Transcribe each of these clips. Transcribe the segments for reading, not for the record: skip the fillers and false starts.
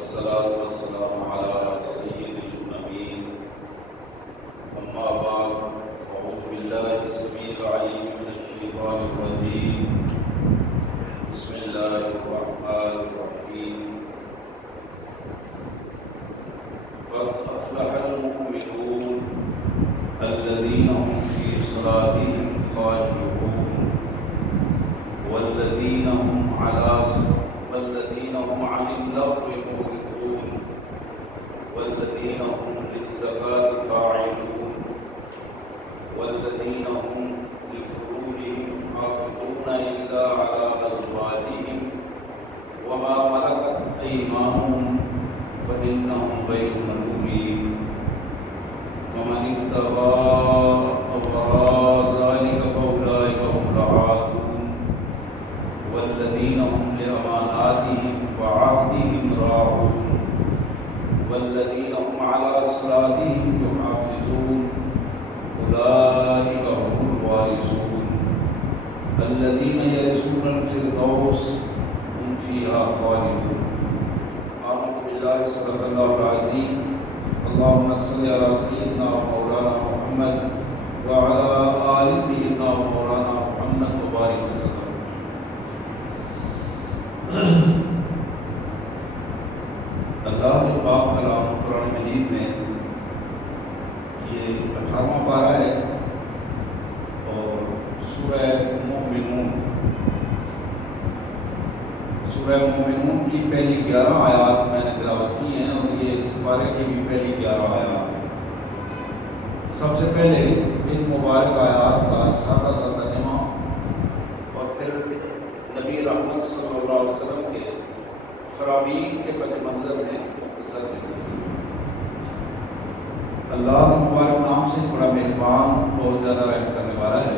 والصلاة والسلام على سيد النبيين أما بعد أعوذ بالله السميع العليم من الشيطان الرجيم بسم الله الرحمن الرحيم قد أفلح المؤمنون الذين هم في صلاتهم خاشعون والذين هم عن اللغو معرضون والذين هم للزكاة فاعلون والذين هم لفروجهم حافظون إلا على أزواجهم وما ملكت أيمانهم فإنهم غير ملومين ومن ابتغى وراء ذلك فأولئك هم العادون والذين هم لأماناتهم وعهدهم راعون والذين هم على صلاتهم يحافظون أولئك هم الوارثون الذين يرثون الفردوس هم فيها خالدون. آمنت بالله صدق الله العظيم. اللهم صل على سيدنا ومولانا محمد وعلى آل سيدنا ومولانا محمد وبارك وسلم. اللہ کے پاک کلام قرآن مجید میں یہ 18واں پارہ ہے اور سورہ مومنون کی پہلی 11 آیات میں نے تلاوت کی ہیں اور یہ اس پارے کی بھی پہلی 11 آیات ہیں. سب سے پہلے ان مبارک آیات کا سادہ سا ترجمہ اور پھر نبی رحمت صلی اللہ علیہ وسلم کے فرامین کے پس منظر میں مختصر سے اللہ کے مبارک نام سے بڑا مہربان بہت زیادہ رحم کرنے والا ہے.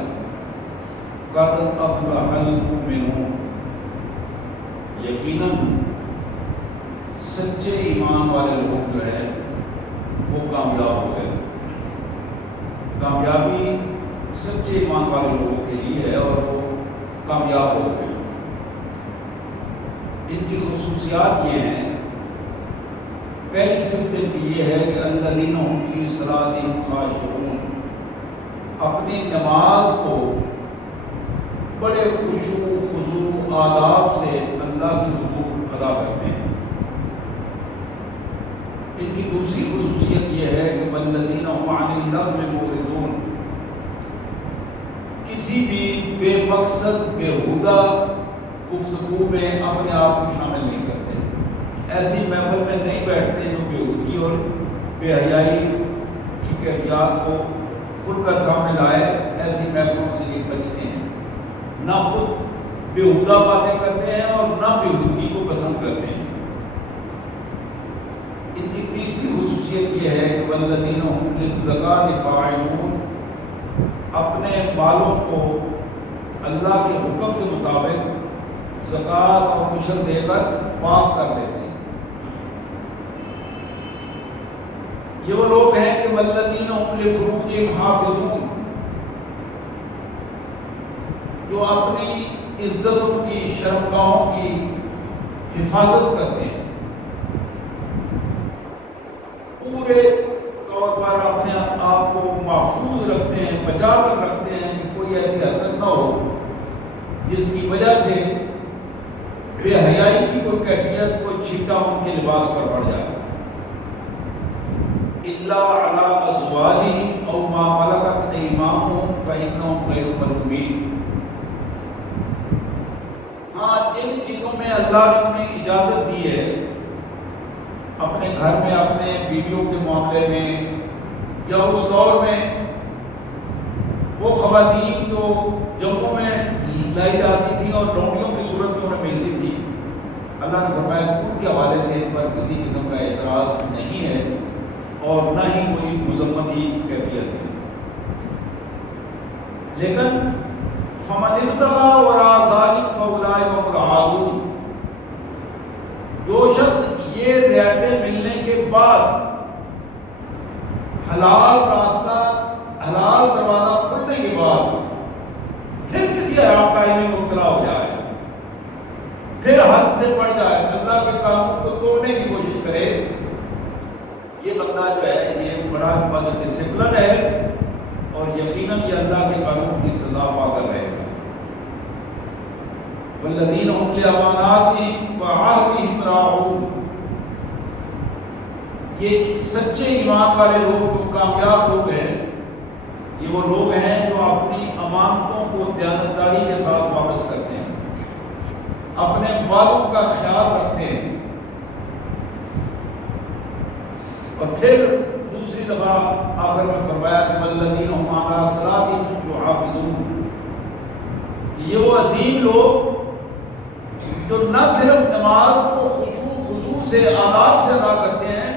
قد افلح المؤمنون، یقیناً سچے ایمان والے لوگ جو ہیں وہ کامیاب ہو گئے. کامیابی سچے ایمان والے لوگوں کے لیے ہے اور وہ کامیاب ہو گئے. ان کی خصوصیات یہ ہیں. پہلی صفت ان کی یہ ہے کہ الذین هم فی صلاتہم خاشعون، اپنی نماز کو بڑے خشوع خضوع آداب سے اللہ کی حضور ادا کرتے ہیں. ان کی دوسری خصوصیت یہ ہے کہ والذین هم عن اللغو معرضون، کسی بھی بے مقصد بیہودہ گفتگو میں اپنے آپ کو شامل نہیں کرتے. ایسی محفل میں نہیں بیٹھتے جو بیہودگی اور بے حیائی کی کیفیات کو کھل کر سامنے لائے. ایسی محفلوں سے یہ بچتے ہیں. نہ خود بیہودہ باتیں کرتے ہیں اور نہ بیہودگی کو پسند کرتے ہیں. ان کی تیسری خصوصیت یہ ہے کہ والذین هم للزکاة فاعلون، اپنے مالوں کو اللہ کے حکم کے مطابق زکوٰۃ اور عشر دے کر پاک کر دیتے ہیں. یہ وہ لوگ ہیں کہ والذین هم لفروجہم حافظون، جو اپنی عزتوں کی شرمگاہوں کی حفاظت کرتے ہیں. پورے طور پر اپنے آپ کو محفوظ رکھتے ہیں، بچا کر رکھتے ہیں کہ کوئی ایسی حرکت نہ ہو جس کی وجہ سے بے حیائی کی کوئی کیفیت، کوئی چھٹا ان کے لباس پر پڑ جائے. الا علی ازواجہم او ما ملکت ایمانہم فانہم غیر ملومین. ہاں، جن چیزوں میں اللہ نے انہیں اجازت دی ہے اپنے گھر میں اپنے بیویوں کے معاملے میں یا اس دور میں وہ خواتین جو جنگوں میں لائی جاتی تھیں اور لونڈیوں کی صورت میں انہیں ملتی تھی، اللہ نے فرمایا ان کے حوالے سے ان پر کسی قسم کا اعتراض نہیں ہے اور نہ ہی کوئی مذمتی کیفیت ہے. لیکن فمن ابتغى وراء ذلك فاولئک هم العادون، جو شخص یہ رعایتیں ملنے کے بعد حلال راستہ، حلال دروازہ کھلنے کے بعد پھر کسی حرام کاری میں مبتلا ہو جائے پھر حد سے بڑھ جائے، اللہ کے قانون کو توڑنے کی کوشش کرے، یہ بندہ جو ہے یہ بڑا بد ڈسپلن ہے اور یقیناً یہ اللہ کے قانون کی سزا پا کر رہے گا۔ والذین هم لأماناتهم وعہدهم راعون، یہ سچے ایمان والے لوگ جو کامیاب لوگ ہیں، یہ وہ لوگ ہیں جو اپنی امانتوں کو دیانتداری کے ساتھ واپس کرتے ہیں، اپنے وعدوں کا خیال رکھتے ہیں۔ اور پھر دوسری دفعہ آخر میں فرمایا کہ والذین هم علی صلاتهم یحافظون، یہ وہ عظیم لوگ جو نہ صرف نماز کو خضوع سے آداب سے ادا کرتے ہیں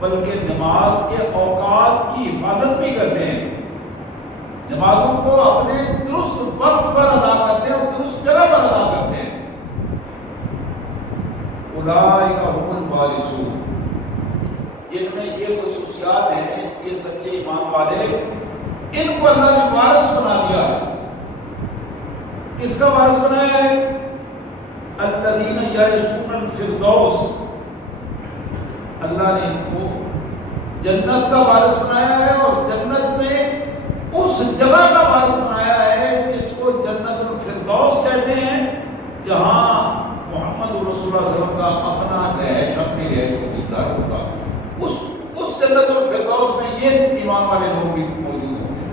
بلکہ نماز کے اوقات کی حفاظت بھی کرتے ہیں، نمازوں کو اپنے درست وقت پر ادا کرتے ہیں اور درست جگہ پر ادا کرتے ہیں۔ اولئک هم الوارثون، جن میں یہ خصوصیات ہیں، یہ سچے ایمان والے، ان کو اللہ نے وارث بنا دیا ہے۔ کس کا وارث بنایا ہے؟ الذین یرثون الفردوس، اللہ نے ان کو جنت کا وارث بنایا ہے اور جنت میں اس جگہ کا وارث بنایا ہے جس کو جنت الفردوس کہتے ہیں، جہاں محمد رسول اللہ صلی اللہ علیہ وسلم کا اپنا رہائش، اپنی رہائش کا گھر ہوگا۔ اس جنت الفردوس میں یہ ایمان والے لوگ بھی موجود ہوں گے۔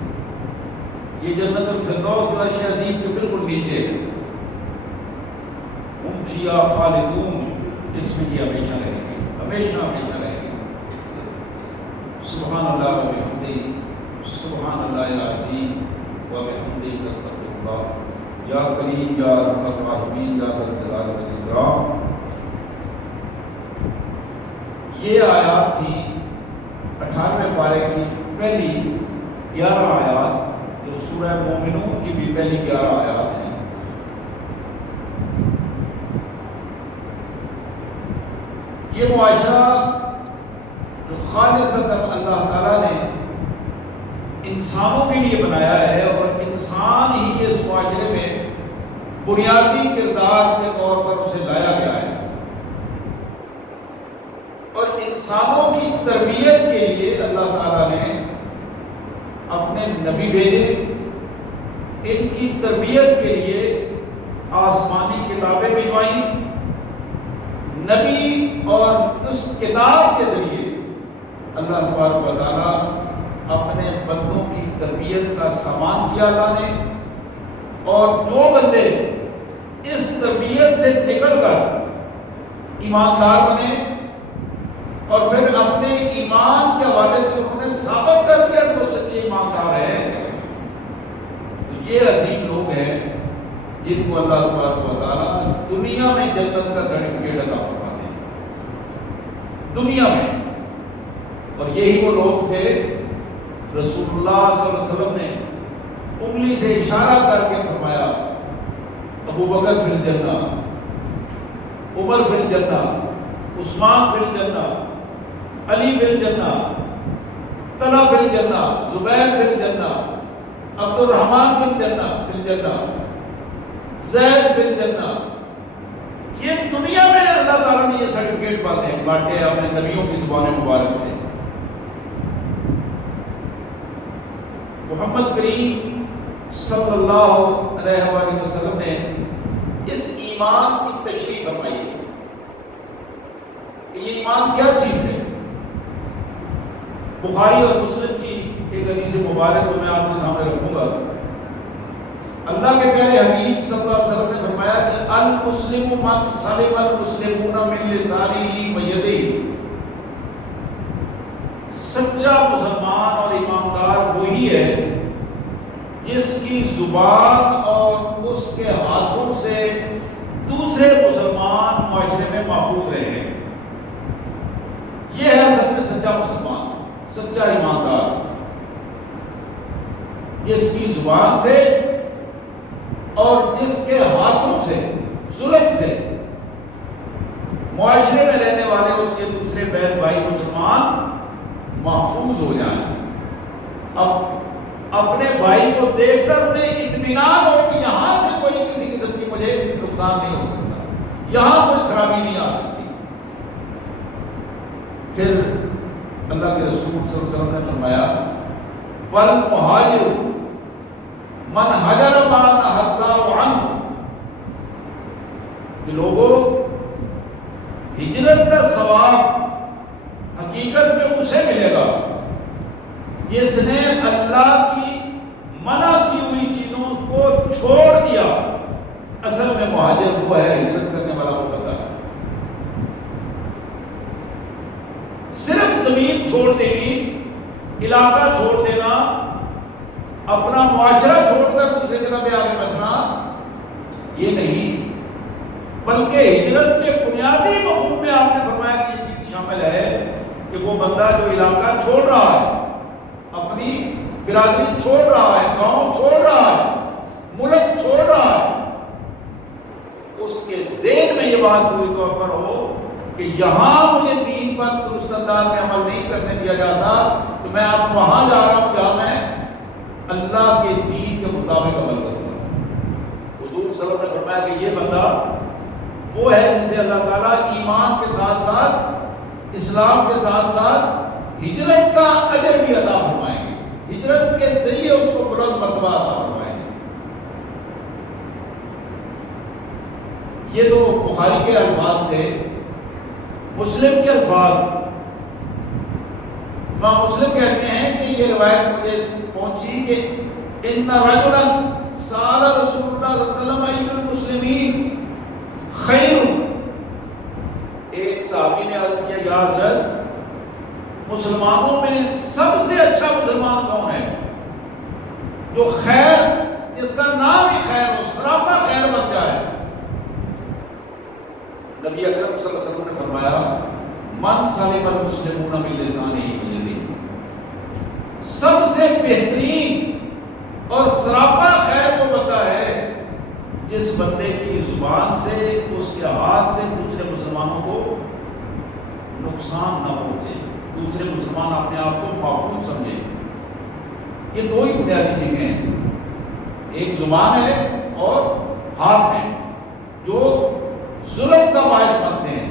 یہ جنت الفردوس جو عرش عظیم کے بالکل نیچے ہے، ہم فیہا خالدون، اس میں یہ ہمیشہ رہیں گے، ہمیشہ ہمیشہ رہیں گے۔ سبحان اللہ و بحمدہ، سبحان اللہ العظیم و بحمدہ، استغفر اللہ۔ یا کریم یا ارحم الراحمین یا ذا الجلال والاکرام۔ یہ آیات تھی 18ویں پارے کی پہلی 11 آیات، جو سورہ مومنون کی بھی پہلی 11 آیات ہیں۔ یہ معاشرہ جو خالصتاً اللہ تعالیٰ نے انسانوں کے لیے بنایا ہے اور انسان ہی اس معاشرے میں بنیادی کردار کے طور پر اسے لایا گیا ہے، اور انسانوں کی تربیت کے لیے اللہ تعالیٰ نے اپنے نبی بھیجے، ان کی تربیت کے لیے آسمانی کتابیں بھجوائیں، نبی اور اس کتاب کے ذریعے اللہ تبارک و تعالیٰ اپنے بندوں کی تربیت کا سامان کیا عطا نے، اور جو بندے اس تربیت سے نکل کر ایماندار بنے اور پھر اپنے ایمان کے حوالے سے انہوں نے ثابت کر دیا کہ وہ سچے ایماندار ہیں، تو یہ عظیم لوگ ہیں جن کو اللہ تبارک و تعالیٰ دنیا میں جنت کا سرٹیفکیٹ عطا فرماتے ہیں، دنیا میں۔ اور یہی وہ لوگ تھے رسول اللہ صلی اللہ علیہ وسلم نے انگلی سے اشارہ کر کے فرمایا، ابو بکر فی الجنہ، عمر فی الجنہ، عثمان فی الجنہ، علی فی الجنہ، طلحہ فی الجنہ، زبیر فی الجنہ، عبد الرحمن فی الجنہ، زید فی الجنہ۔ یہ دنیا میں اللہ تعالیٰ نے یہ سرٹیفکیٹ بانٹے ہیں اپنے نبیوں کی زبان مبارک سے۔ محمد کریم صلی اللہ علیہ وآلہ وسلم نے اس ایمان کی تشریح فرمائی ہے کہ یہ ایمان کیا چیز ہے۔ بخاری اور مسلم کی ایک حدیث مبارک کو میں آپ کے سامنے رکھوں گا۔ اللہ کے پیارے حبیب صلی اللہ علیہ وسلم نے فرمایا کہ المسلم من سلم المسلمون من لسانہ و یدہ، سچا مسلمان اور ایماندار وہی ہے جس کی زبان اور اس کے ہاتھوں سے دوسرے مسلمان معاشرے میں محفوظ رہے ہیں۔ یہ ہے اصل میں سچا مسلمان، سچا ایماندار، جس کی زبان سے اور جس کے ہاتھوں سے، ظلم سے معاشرے میں رہنے والے اس کے دوسرے بہن بھائی مسلمان محفوظ ہو جائیں۔ اب اپنے بھائی کو دیکھ کر انہیں اطمینان ہو کہ یہاں سے کوئی کسی قسم کی مجھے نقصان نہیں ہو سکتا، یہاں کوئی خرابی نہیں آ سکتی۔ پھر اللہ کے رسول صلی اللہ علیہ وسلم نے فرمایا وَالْمُهَاجِرُ مَنْ هَجَرَ مَا نَهَى اللَّهُ عَنْهُ، کہ لوگوں ہجرت کا ثواب حقیقت میں اسے ملے گا جس نے اللہ کی منع کی ہوئی چیزوں کو چھوڑ دیا۔ اصل میں مہاجر وہ ہے، ہجرت کرنے والا وہ ہوتا ہے۔ صرف زمین چھوڑ دینی، علاقہ چھوڑ دینا، اپنا معاشرہ چھوڑ کر دوسرے جگہ پہ آگے بسنا، یہ نہیں، بلکہ ہجرت کے بنیادی مفہوم میں آپ نے فرمایا کہ یہ چیز شامل ہے کہ وہ بندہ جو علاقہ چھوڑ رہا ہے، اپنی برادری چھوڑ رہا ہے، گاؤں چھوڑ رہا ہے، ملک چھوڑ رہا ہے، اس کے ذہن میں یہ بات پوری طور پر ہو کہ یہاں مجھے دین پر درست انداز میں عمل نہیں کرنے دیا جاتا، تو میں اب وہاں جا رہا ہوں جہاں میں اللہ کے دین کے مطابق عمل کروں گا۔ حضور صلی اللہ علیہ وسلم نے فرمایا کہ یہ بندہ وہ ہے جسے اللہ تعالیٰ ایمان کے ساتھ ساتھ، اسلام کے ساتھ ساتھ ہجرت کا اجر بھی عطا فرمائیں گے، ہجرت کے ذریعے اس کو بلند مرتبہ عطا فرمائیں گے۔ یہ تو بخاری کے الفاظ تھے۔ مسلم کے الفاظ، امام مسلم کہتے ہیں کہ یہ روایت مجھے پہنچی کہ ان رجلا سأل رسول اللہ صلی اللہ علیہ وسلم عند المسلمین خیر، ایک صحابی نے عرض کیا یا حضرت مسلمانوں میں سب سے اچھا مسلمان کون ہے جو خیر، جس کا نام ہی خیر ہو، سراپا خیر بن جائے؟ نبی اکرم صلی اللہ علیہ وسلم نے فرمایا من سلم المسلمون من لسانہ ویدہ، سب سے بہترین اور سراپا خیر وہ بندہ ہے جس بندے کی زبان سے، اس کے ہاتھ سے دوسرے مسلمانوں کو نقصان نہ پہنچے، دوسرے مسلمان اپنے آپ کو محفوظ سمجھے۔ یہ دو ہی بنیادی چیزیں ہیں، ایک زبان ہے اور ہاتھ ہے، جو ظلم کا باعث بنتے ہیں،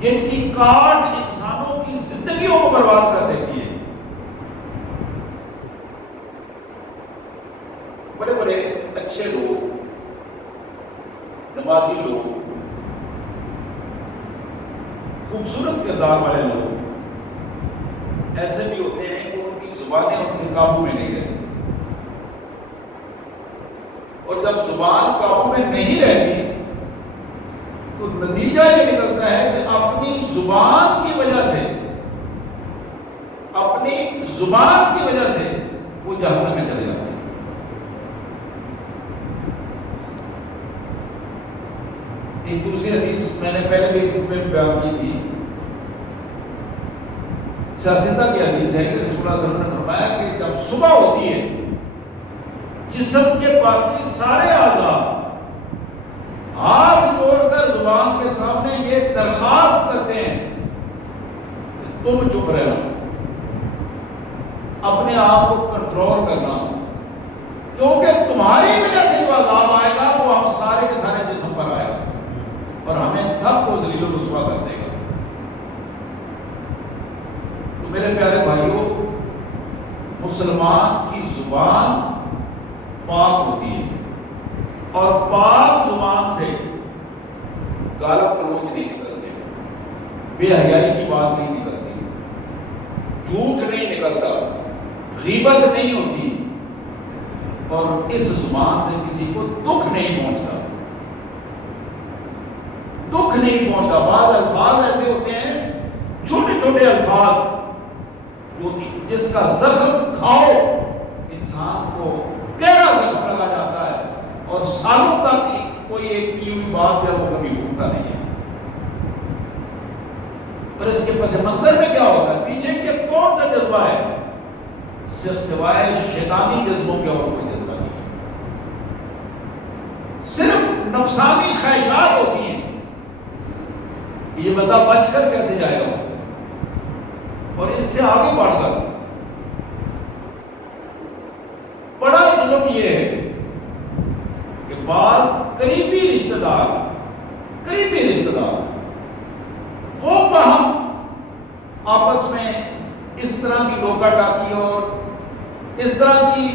جن کی کاٹ انسانوں کی زندگیوں کو برباد کر دیتی ہے۔ بڑے بڑے اچھے لوگ، نمازی لوگ، خوبصورت کردار والے لوگ ایسے بھی ہوتے ہیں کہ ان کی زبانیں ان کے قابو میں نہیں رہتی، اور جب زبان قابو میں نہیں رہتی تو نتیجہ یہ نکلتا ہے کہ اپنی زبان کی وجہ سے، اپنی زبان کی وجہ سے وہ جہنم میں چلے جاتے ہیں۔ ایک دوسری حدیث میں نے پہلے بھی خطبے میں بیان کی تھی، سیاستہ کی حدیث ہے کہ رسول اللہ صلی اللہ علیہ وسلم نے فرمایا کہ جب صبح ہوتی ہے جسم کے باقی سارے اعضاء ہاتھ جوڑ کر زبان کے سامنے یہ درخواست کرتے ہیں کہ تم چپ رہنا، اپنے آپ کو کنٹرول کرنا، کیونکہ تمہاری وجہ سے جو عذاب آئے گا وہ ہم سارے کے سارے جسم پر آئے گا اور ہمیں سب کو ذلیل و رسوا کر دے گا۔ تو میرے پیارے بھائیوں، مسلمان کی زبان پاک ہوتی ہے اور پاک زبان سے گالب گلوچ نہیں نکلتے، بے حیائی کی بات نہیں نکلتی، جھوٹ نہیں نکلتا، غیبت نہیں ہوتی، اور اس زبان سے کسی کو دکھ نہیں پہنچتا، دکھ نہیں پہنچتا۔ بعض الفاظ ایسے ہوتے ہیں، چھوٹے چھوٹے الفاظ جو جس کا زخم کھاؤ انسان کو گہرا زخم لگا جاتا ہے اور سالوں تک کوئی ایک کی ہوئی بات جو وہ کبھی بھولتا نہیں ہے۔ اور اس کے پس منظر میں کیا ہوگا، پیچھے کے کون سا جذبہ ہے؟ صرف سوائے شیطانی جذبوں کے اور کوئی جذبہ نہیں، صرف نفسانی خواہشات ہوتی ہیں کہ یہ بندہ بچ کر کیسے جائے گا، اور اس سے آگے بڑھ کر بڑا ظلم یہ ہے کہ بعض قریبی رشتہ دار قریبی رشتہ دار وہ باہم آپس میں اس طرح کی ڈوکا ٹاکی اور اس طرح کی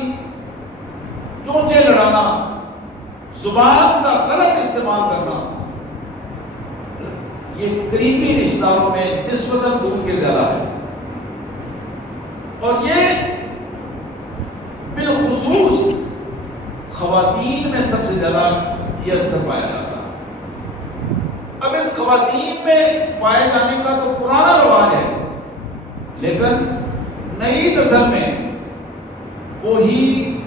چونچے لڑانا، زبان کا غلط استعمال کرنا، یہ قریبی رشتہ داروں میں نسبتاً دور کے زیادہ ہے، اور یہ بالخصوص خواتین میں سب سے زیادہ یہ اثر پایا جاتا ہے۔ اب اس خواتین میں پائے جانے کا تو پرانا رواج ہے، لیکن نئی نسل میں وہی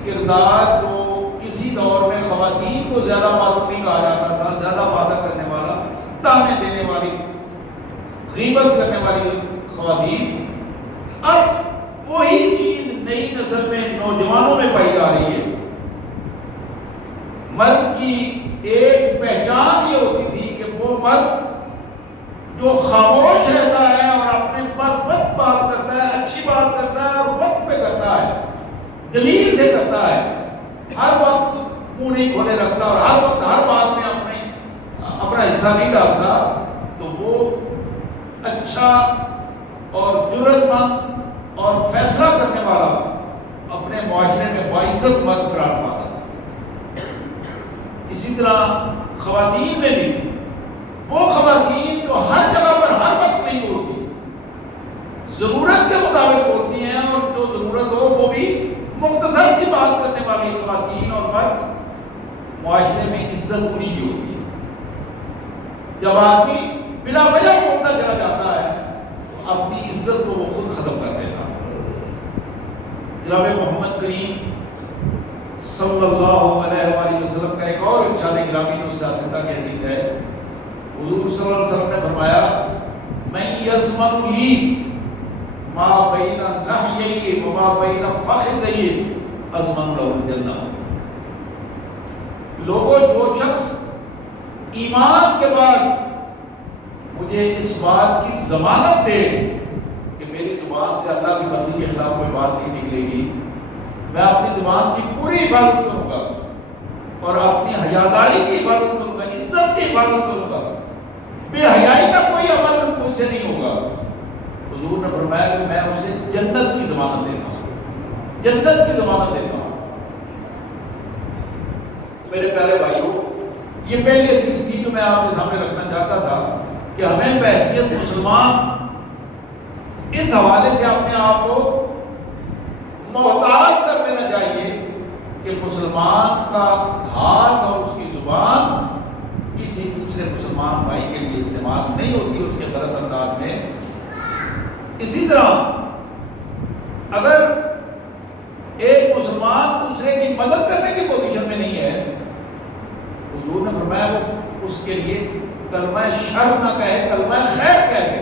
کردار جو کسی دور میں خواتین کو زیادہ معتوی کہا جاتا تھا، زیادہ وعدہ کرنے والا، تانے دینے والی، غیبت کرنے والی خواتین، اب وہی چیز نئی نسل میں نوجوانوں میں پائی جا رہی ہے۔ مرد کی ایک پہچان یہ ہوتی تھی کہ وہ مرد جو خاموش رہتا ہے اور اپنے پر وقت بات کرتا ہے، اچھی بات کرتا ہے اور وقت پہ کرتا ہے، دلیل سے کرتا ہے، ہر وقت منہ نہیں کھولے رکھتا اور ہر وقت ہر بات میں اپنا حصہ نہیں ڈالتا، تو وہ اچھا اور جرأت مند اور فیصلہ کرنے والا اپنے معاشرے میں باعزت مرد قرار پاتا تھا۔ اسی طرح خواتین میں بھی وہ خواتین جو ہر جگہ پر ہر وقت نہیں بولتی، ضرورت کے مطابق بولتی ہیں، اور جو ضرورت ہو وہ بھی مختصر سی بات کرنے والی خواتین اور مرد، معاشرے میں عزت انہیں کی ہوتی ہے۔ جب آدمی بلا وجہ بولتا چلا جاتا ہے تو اپنی عزت کو وہ خود ختم کر دیتا ہے۔ جناب محمد کریم صلی اللہ علیہ وآلہ وسلم کا ایک اور ارشاد گرامی جو سیاستہ کی حدیث ہے، حضور صلی اللہ علیہ وسلم نے فرمایا، من یضمن لی ما بین لحیہ وما بین فخذیہ اضمن له الجنہ۔ لوگوں، جو شخص ایمان کے بعد مجھے اس بات کی ضمانت دے کہ میری زبان سے اللہ کی مرضی کے خلاف کوئی بات نہیں نکلے گی، میں اپنی زبان کی پوری حفاظت کروں گا اور اپنی حیاداری کی حفاظت کروں گا، عزت کی حفاظت کروں گا، بے حیائی کا کوئی عمل مجھ سے نہیں ہوگا، حضور نے فرمایا کہ میں اسے جنت کی ضمانت دیتا ہوں، جنت کی ضمانت دیتا ہوں۔ میرے پیارے بھائیوں، یہ پہلی حدیث تھی جو میں آپ کے سامنے رکھنا چاہتا تھا کہ ہمیں بحیثیت مسلمان اس حوالے سے اپنے آپ کو محتاط کر لینا چاہیے کہ مسلمان کا ہاتھ اور اس کی زبان کسی دوسرے مسلمان بھائی کے لیے استعمال نہیں ہوتی اس کے غلط انداز میں۔ اسی طرح اگر ایک مسلمان دوسرے کی مدد کرنے کی پوزیشن میں نہیں ہے، حضور نے فرمایا وہ اس کے لیے کلمہ شر نہ کہے، کلمہ خیر کہہ دے،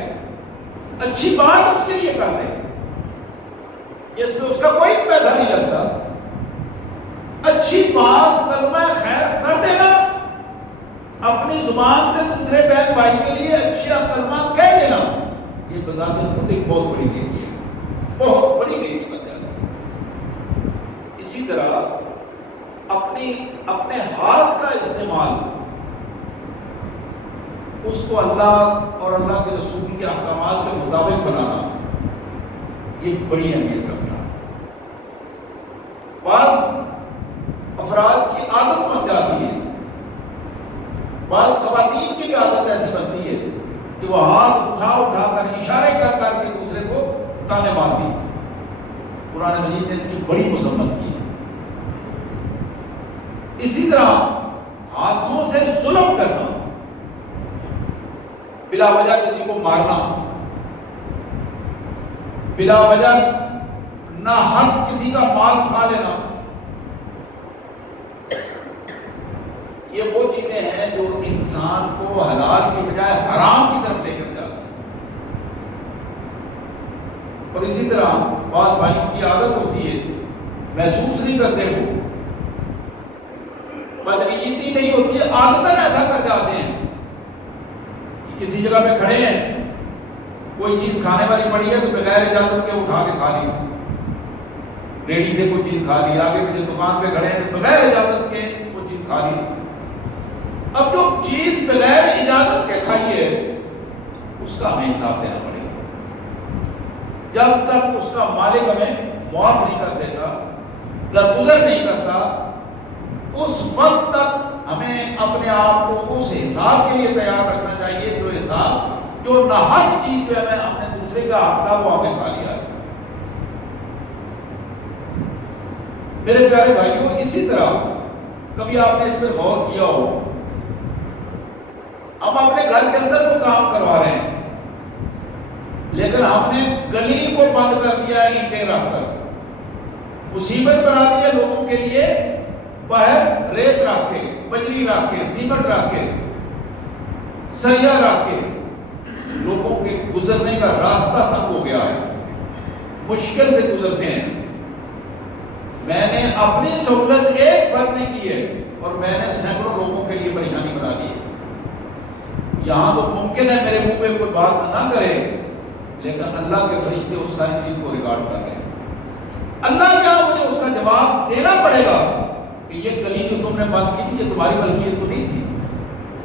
اچھی بات اس کے لیے کر دے، اس میں اس کا کوئی پیسہ نہیں لگتا، اچھی بات کلمہ خیر کر دینا، اپنی زبان سے دوسرے بہن بھائی کے لیے اچھا کلمہ کہہ دینا، یہ بذات خود ایک بہت بڑی نیکی ہے، بہت بڑی نیکی بن جاتی ہے۔ اسی طرح اپنے ہاتھ کا استعمال اس کو اللہ اور اللہ کے رسول کے احکامات کے مطابق بنانا، یہ بڑی اہمیت رکھتا ہے۔ بعض افراد کی عادت بن جاتی ہے، بعض خواتین کی بھی عادت ایسی بنتی ہے کہ وہ ہاتھ اٹھا کر اشارے کر کے دوسرے کو تانے مارتی ہے۔ قرآن مجید نے اس کی بڑی مذمت کی ہے۔ اسی طرح ہاتھوں سے ظلم کرنا، بلا وجہ کسی کو مارنا، بلا وجہ نہ حق کسی کا مال کھا لینا، یہ وہ چیزیں ہیں جو انسان کو حلال کی بجائے حرام کی طرف لے کر جاتی ہیں۔ اور اسی طرح بعض بھائیوں کی عادت ہوتی ہے، محسوس نہیں کرتے، وہ بدنیتی نہیں ہوتی ہے، عادتاً ایسا کر جاتے ہیں کہ کسی جگہ پہ کھڑے ہیں، کوئی چیز کھانے والی پڑی ہے تو بغیر اجازت کے اٹھا کے کھا لی، ریڈی سے کوئی چیز کھا لی، آگے پیچھے دکان پہ کھڑے ہیں تو بغیر اجازت کے کوئی چیز کھا لی، اب جو چیز بغیر اجازت کے کھائی ہے اس کا ہمیں حساب دینا پڑے گا. جب تک اس کا مالک ہمیں معاف نہیں کر دیتا، درگزر نہیں کرتا، اس وقت تک ہمیں اپنے آپ کو اس حساب کے لیے تیار رکھنا چاہیے جو حساب جو ناحق چیز جو ہے ہم نے دوسرے کا حق تھا وہ ہمیں کھا لیا ہے. میرے پیارے بھائیوں، اسی طرح کبھی آپ نے اس پر غور کیا ہو، ہم اپنے گھر کے اندر تو کام کروا رہے ہیں لیکن ہم نے گلی کو بند کر دیا ہے اینٹیں رکھ کر، مصیبت بنا دی ہے لوگوں کے لیے، باہر ریت رکھ کے، بجری رکھ کے، سیمنٹ رکھ کے، سریا رکھ کے، لوگوں کے گزرنے کا راستہ تنگ ہو گیا ہے، مشکل سے گزرتے ہیں. میں نے اپنی سہولت ایک فرق نہیں کی ہے اور میں نے سینکڑوں لوگوں کے لیے پریشانی بنا دی ہے. یہاں تو ممکن ہے میرے منہ پہ کوئی بات نہ کرے لیکن اللہ کے فرشتے اس ساری چیز کو ریکارڈ کر رہے ہیں. اللہ کیا مجھے اس کا جواب دینا پڑے گا کہ یہ گلی جو تم نے بند کی تھی یہ تمہاری ملکیت تو نہیں تھی.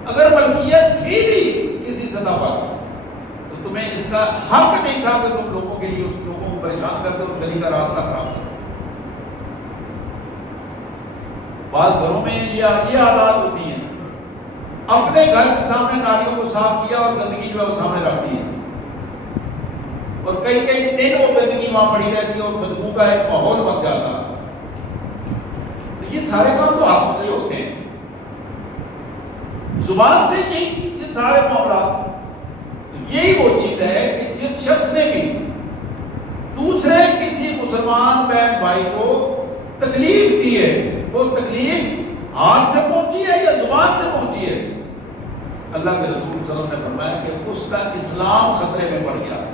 اگر ملکیت تھی بھی کسی سطح پر تو تمہیں اس کا حق نہیں تھا کہ تم لوگوں کے لیے اس لوگوں کو پریشان کرتے اور گلی کا راستہ خراب کرتے. بعض گھروں میں یہ عادات ہوتی ہیں، اپنے گھر کے سامنے نالیوں کو صاف کیا اور گندگی جو ہے وہ سامنے رکھ دی ہے اور کئی دن وہ گندگی وہاں پڑی رہتی ہے اور بدبو کا ایک ماحول بن جاتا ہے. تو یہ سارے کام تو ہاتھوں سے ہوتے ہیں، زبان سے یہ سارے معاملات. تو یہی وہ چیز ہے کہ جس شخص نے بھی دوسرے کسی مسلمان بہن بھائی کو تکلیف دی ہے وہ تکلیف ہاتھ سے پہنچی ہے یا زبان سے پہنچی ہے، اللہ کے رسول صلی اللہ علیہ وسلم نے فرمایا کہ اس کا اسلام خطرے میں پڑ گیا ہے.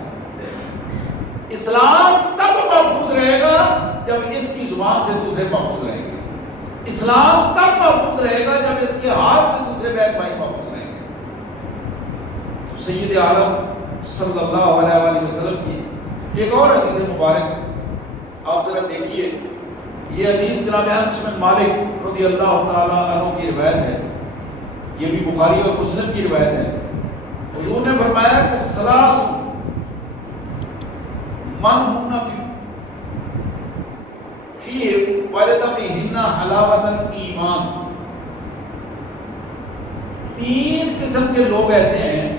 اسلام تب محفوظ رہے گا جب اس کی زبان سے دوسرے محفوظ رہیں گے. اسلام تب محفوظ رہے گا جب اس کے ہاتھ سے دوسرے بہن بھائی محفوظ رہیں گے. تو سید عالم صلی اللہ علیہ وآلہ وسلم کی ایک اور حدیث مبارک آپ ذرا دیکھیے. یہ حدیث جناب انس بن مالک رضی اللہ تعالیٰ عنہ کی روایت ہے، یہ بھی بخاری اور مسلم کی روایت ہے. حضور نے فرمایا کہ ثلاث من ہن فی ولد بہن حلاوۃ الایمان. تین قسم کے لوگ ایسے ہیں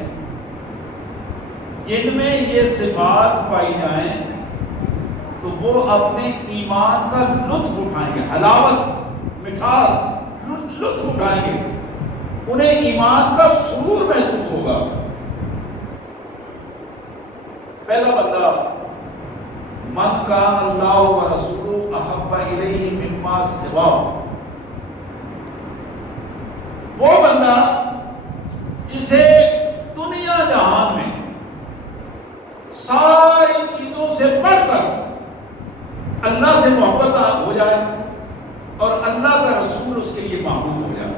جن میں یہ صفات پائی جائیں تو وہ اپنے ایمان کا لطف اٹھائیں گے، حلاوت، مٹھاس، لطف اٹھائیں گے، انہیں ایمان کا سرور محسوس ہوگا. پہلا بندہ من کان اللہ و رسولہ احب الیہ مما سواہ، وہ بندہ جسے دنیا جہان میں ساری چیزوں سے بڑھ کر اللہ سے محبت ہو جائے اور اللہ کا رسول اس کے لیے محبوب ہو جائے.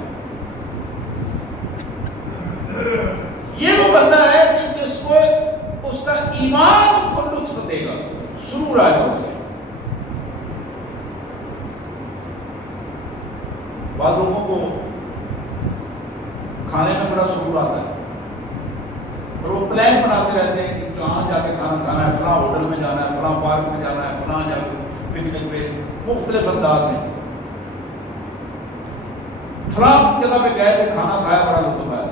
یہ وہ بندہ ہے کہ جس کو اس کا ایمان اس کو لطف دے گا، سرور آئے گا اسے. بعض لوگوں کو کھانے میں بڑا سرور آتا ہے اور وہ پلان بناتے رہتے ہیں کہ کہاں جا کے کھانا کھانا ہے، فلاں ہوٹل میں جانا ہے، فلاں پارک میں جانا ہے، فلاں جا کے پکنک پہ، مختلف انداز میں فلاں جگہ پہ گئے تھے، کھانا کھایا، بڑا لطف آیا.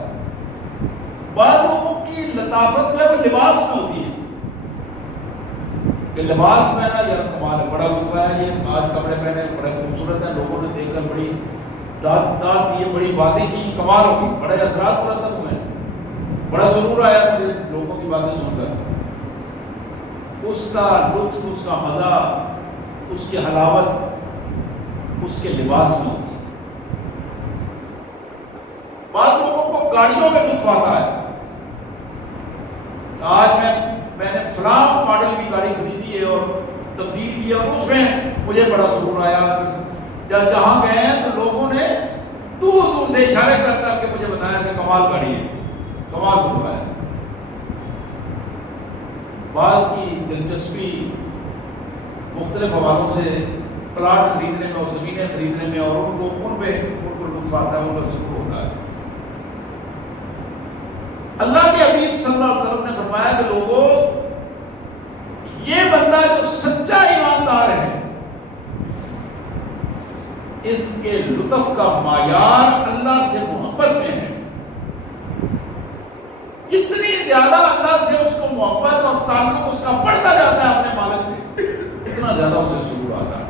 بعض لوگوں کی لطافت جو ہے وہ لباس میں ہوتی ہے کہ لباس پہنا یار کمال ہے، بڑا لطف آیا، یہ آج کپڑے پہنے بڑے خوبصورت ہیں، لوگوں نے دیکھ کر بڑی داد دیے، بڑی باتیں کی، کمال ہوگی، بڑے اثرات مرتب ہوئے، بڑا ضرور آیا مجھے لوگوں کی باتیں سن کر. اس کا لطف، اس کا مزہ، اس کی حلاوت اس کے لباس میں ہوتی ہے. بعض لوگوں کو گاڑیوں میں لطف آتا ہے. آج میں نے فلاں ماڈل کی گاڑی خریدی ہے اور تبدیل کیا اور اس میں مجھے بڑا سکون آیا. جب جہاں گئے ہیں تو لوگوں نے دور دور سے اشارے کر کر کے مجھے بتایا کہ کمال گاڑی ہے، کمال لطف ہے. بعض کی دلچسپی مختلف حوالوں سے پلاٹ خریدنے میں اور زمینیں خریدنے میں اور ان کو لطف آتا ہے، ان کو سکون ہوتا ہے. صلی اللہ علیہ وسلم نے فرمایا کہ لوگوں، یہ بندہ جو سچا ایماندار ہے، اس کے لطف کا معیار اللہ سے محبت میں ہے. جتنی زیادہ اللہ سے اس کو محبت اور تعلق اس کا بڑھتا جاتا ہے اپنے مالک سے، اتنا زیادہ اسے سرور آتا ہے،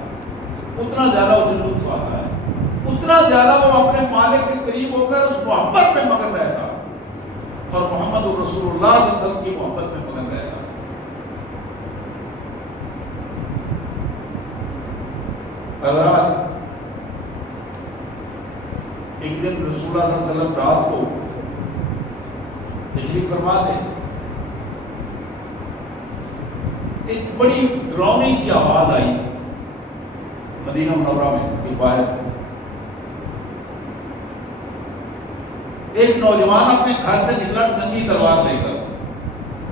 اتنا زیادہ اسے لطف آتا ہے، اتنا زیادہ وہ اپنے مالک کے قریب ہو کر اس محبت میں مگن رہتا ہے اور محمد رسول اللہ صلی اللہ علیہ وسلم کی محبت میں مگن رہتا ہے. حضرات، ایک دن رسول اللہ صلی اللہ علیہ وسلم رات کو تشریف فرما تھے. ایک بڑی ڈراؤنی سی آواز آئی مدینہ منورہ میں کہ باہر ایک نوجوان اپنے گھر سے نکلا ننگی تلوار لے کر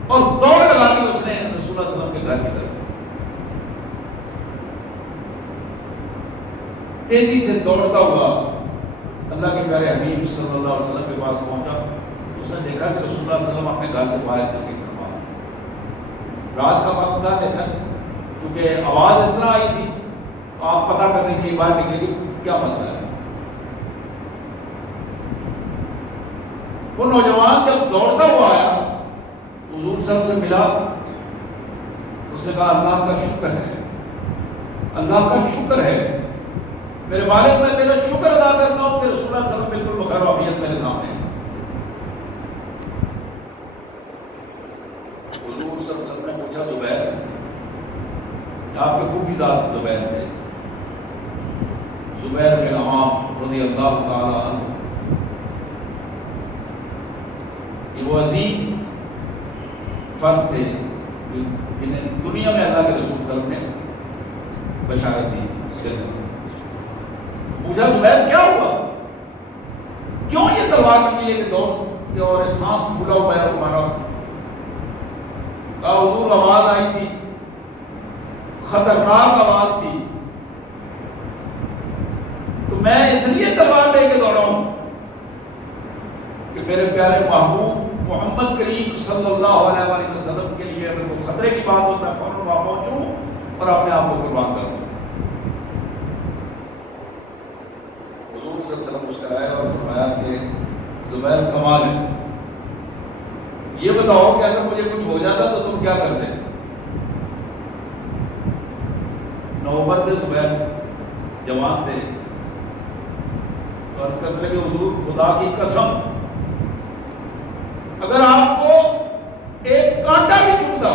اور دوڑ لگا دی اس نے رسول اللہ صلی اللہ علیہ وسلم کے گھر کی طرف. تیزی سے دوڑتا ہوا اللہ کے پیارے حبیب صلی اللہ علیہ وسلم کے پاس پہنچا. اس نے دیکھا کہ رسول اللہ علیہ وسلم اپنے گھر سے باہر تشریف فرما. رات کا وقت تھا، لیکن چونکہ آواز اس طرح آئی تھی تو آپ پتہ کرنے کے لیے باہر نکلے کہ کیا مسئلہ ہے. وہ نوجوان جب دوڑتا ہوا آیا، حضور صلی اللہ علیہ وسلم سے ملا، اس نے کہا اللہ کا شکر ہے، اللہ کا شکر ہے میرے مالک، میں تیرا شکر ادا کرتا ہوں کہ رسول اللہ صلی اللہ علیہ وسلم بالکل بخیر و عافیت میرے سامنے ہے. حضور صلی اللہ علیہ وسلم نے پوچھا زبیر، آپ کے پھوپھی ذات زبیر تھے، زبیر بن عوام رضی اللہ تعالی عنہ، یہ وہ عظیم فرد تھے جنہیں دنیا میں اللہ کے رسول صلی اللہ علیہ وسلم نے بشارت دی. پوچھا زبیر کیا ہوا، کیوں یہ تلوار نکلی لے کے دوڑ اور سانس پھولا ہوا ہے تمہارا؟ کہا حضور آواز آئی تھی، خطرناک آواز تھی، تو میں اس لیے تلوار لے کے دوڑا ہوں کہ میرے پیارے محبوب محمد کریم صلی اللہ علیہ وسلم کے لیے اگر کوئی خطرے کی بات ہو میں فوراً وہاں پہنچوں اور اپنے آپ کو قربان کر دوں. حضور صلی اللہ علیہ وسلم مسکرائے اور فرمایا کہ زبیر کمال ہے، یہ بتاؤ کہ اگر مجھے کچھ ہو جاتا تو تم کیا کرتے؟ نوعمر تھے زبیر، جوان تھے، عرض کرنے لگے حضور خدا کی قسم اگر آپ کو ایک کانٹا بھی چبھتا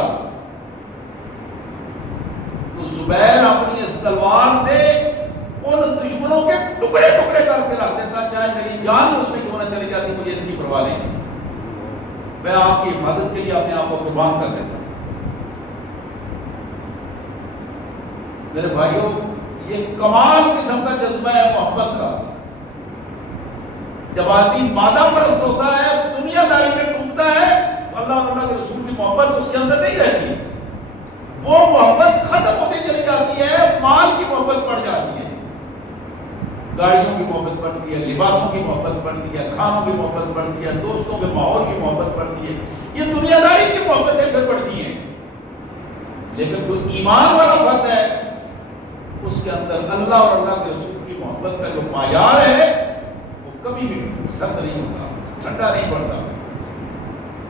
تو زبیر اپنی اس تلوار سے ان دشمنوں کے ٹکڑے ٹکڑے کر کے رکھ دیتا، چاہے میری جان ہی اس میں کیوں نہ چلی جاتی، مجھے اس کی پرواہ نہیں. میں آپ کی حفاظت کے لیے اپنے آپ کو قربان کر دیتا. میرے بھائیوں، یہ کمال قسم کا جذبہ ہے محبت کا. جب آدمی مادہ پرست ہوتا ہے، دنیا داری میں ڈوبتا ہے، تو اللہ تعالیٰ کے رسول کی محبت اس کے اندر نہیں رہتی. وہ محبت ختم ہوتی چلی جاتی ہے، مال کی محبت بڑھ جاتی ہے، گاڑیوں کی محبت بڑھتی ہے، لباسوں کی محبت بڑھتی ہے، کھانوں کی محبت بڑھتی ہے، دوستوں کے ماحول کی محبت بڑھتی ہے. یہ دنیا داری کی محبتیں پھر بڑھتی ہیں. لیکن جو ایمان والا فرد ہے اس کے اندر اللہ اور اللہ کے رسول کی محبت کا جو معیار ہے وہ کبھی بھی سرد نہیں ہوتا، ٹھنڈا نہیں پڑتا.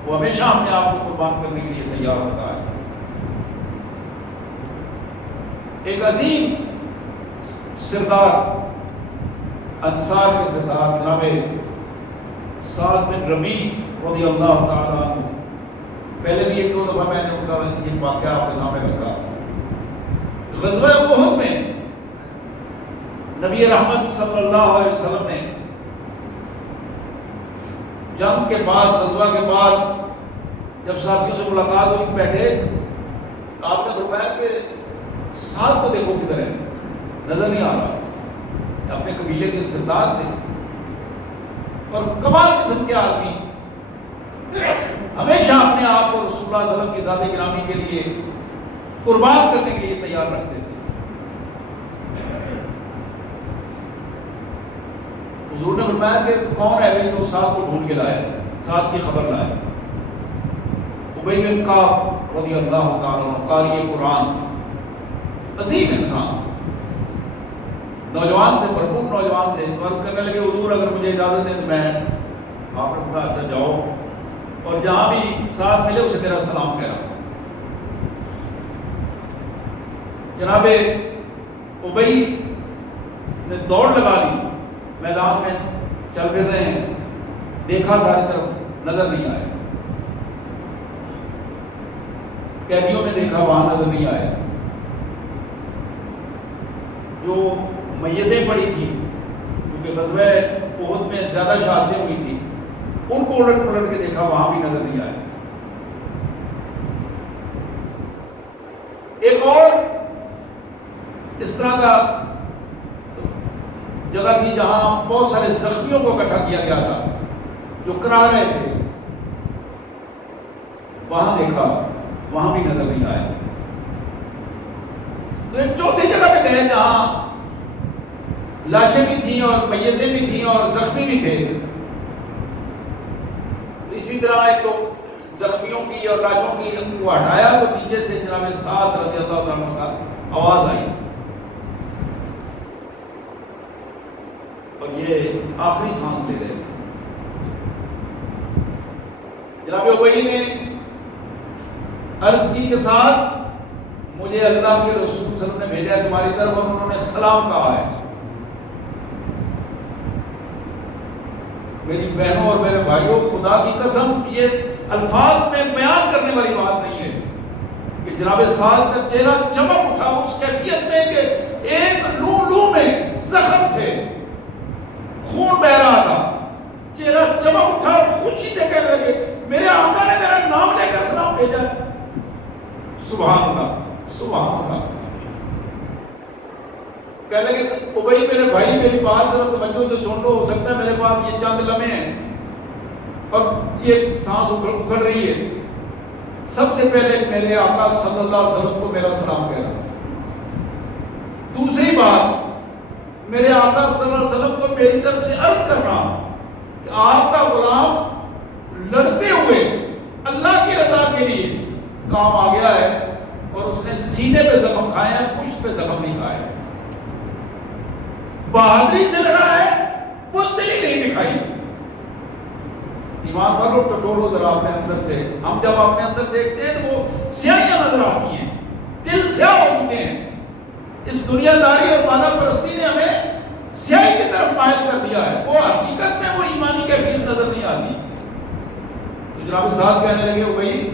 وہ ہمیشہ اپنے آپ کو قربان کرنے کے لیے تیار ہوتا ہے. ایک عظیم سردار، انصار کے سردار جناب سعد بن ربیع رضی اللہ تعالیٰ عنہ، پہلے بھی ایک دو دفعہ میں نے ان کا یہ واقعہ آپ کے سامنے رکھا. غزوہ احد میں نبی رحمت صلی اللہ علیہ وسلم نے جنگ کے بعد، غزوہ کے بعد جب ساتھیوں سے ملاقات ہوئی بیٹھے تو آپ نے فرمایا کہ سعد کو دیکھو کدھر ہے، نظر نہیں آ رہا. اپنے قبیلے کے سردار تھے اور کمال قسم کے آدمی، ہمیشہ اپنے آپ کو رسول اللہ صلی اللہ علیہ وسلم کی ذات گرامی کے لیے قربان کرنے کے لیے تیار رکھتے تھے. حضور نے فرمایا کہ کون ہے جو سعد کو ڈھونڈ کے لائے، سعد کی خبر لائے. ابی بن کعب رضی اللہ تعالیٰ عنہ، قاری قرآن، عظیم انسان، نوجوان تھے، بھرپور نوجوان تھے، تو عرض کرنے لگے حضور اگر مجھے اجازت دیں تو میں، آپ نے کہا اچھا جاؤ، اور جہاں بھی ساتھ ملے اسے میرا سلام کہنا۔ جناب ابی نے دوڑ لگا لی، میدان میں چل پھر رہے ہیں، دیکھا ساری طرف، نظر نہیں آئے، قیدیوں میں دیکھا وہاں نظر نہیں آئے، جو میتیں پڑی تھیں کیونکہ غزوہ احد میں زیادہ شہادتیں ہوئی تھیں، ان کو الٹ پلٹ کے دیکھا، وہاں بھی نظر نہیں آئے۔ ایک اور اس طرح کا جگہ تھی جہاں بہت سارے زخمیوں کو اکٹھا کیا گیا تھا جو کرا رہے تھے، وہاں دیکھا، وہاں بھی نظر نہیں آئے۔ تو ایک چوتھی جگہ پہ گئے جہاں لاشیں بھی تھیں اور میتیں بھی تھیں اور زخمی بھی تھے۔ اسی طرح ایک تو زخمیوں کی اور لاشوں کی کو ہٹایا تو نیچے سے جناب سعد رضی اللہ عنہ کا آواز آئی، اور یہ آخری سانس لے رہے تھے۔ جناب ابی نے عرض کی کے ساتھ مجھے اللہ کے رسول صلی اللہ علیہ وسلم نے بھیجا ہے تمہاری طرف، اور انہوں نے سلام کہا ہے۔ میری بہنوں اور میرے بھائیوں، خدا کی قسم یہ الفاظ میں بیان کرنے والی بات نہیں ہے کہ جناب سعد کا چہرہ چمک اٹھا اس کیفیت میں کہ ایک لو میں زخم تھے، خون بہ رہا تھا، چہرہ چمک اٹھا اور خوشی سے کہنے لگے میرے آقا نے میرا نام لے کر سلام بھیجا ہے۔ سبحان اللہ، سبحان اللہ۔ کہنے لگے ابی میرے بھائی میری بات ذرا توجہ سے سن لو، ہو سکتا ہے میرے پاس یہ چند لمحے ہیں اور یہ سانس اکھڑ رہی ہے، سب سے پہلے میرے آقا صلی اللہ علیہ وسلم کو میرا سلام کہنا، دوسری بات میرے آقا صلی اللہ علیہ وسلم کو میری طرف سے عرض کرنا کہ آپ کا غلام لڑتے ہوئے اللہ کی رضا کے لیے کام آ گیا ہے، اور اس نے سینے پہ زخم کھائے ہیں، پشت پہ زخم نہیں کھائے، بہادری سے لڑا ہے، بزدلی نہیں دکھائی۔ ایمان والو ٹٹولو ذرا اپنے اندر سے، ہم جب اپنے اندر دیکھتے ہیں تو وہ سیاہیاں نظر آتی ہیں، دل سیاہ ہو چکے ہیں، اس دنیا داری اور مادہ پرستی نے ہمیں سیاہی کی طرف مائل کر دیا ہے، وہ حقیقت میں وہ ایمانی کیفیت نظر نہیں آتی۔ تو جناب سعد کہنے لگے ابی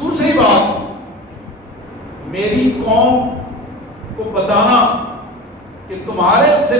دوسری بات میری قوم کو بتانا کہ تمہارے صرف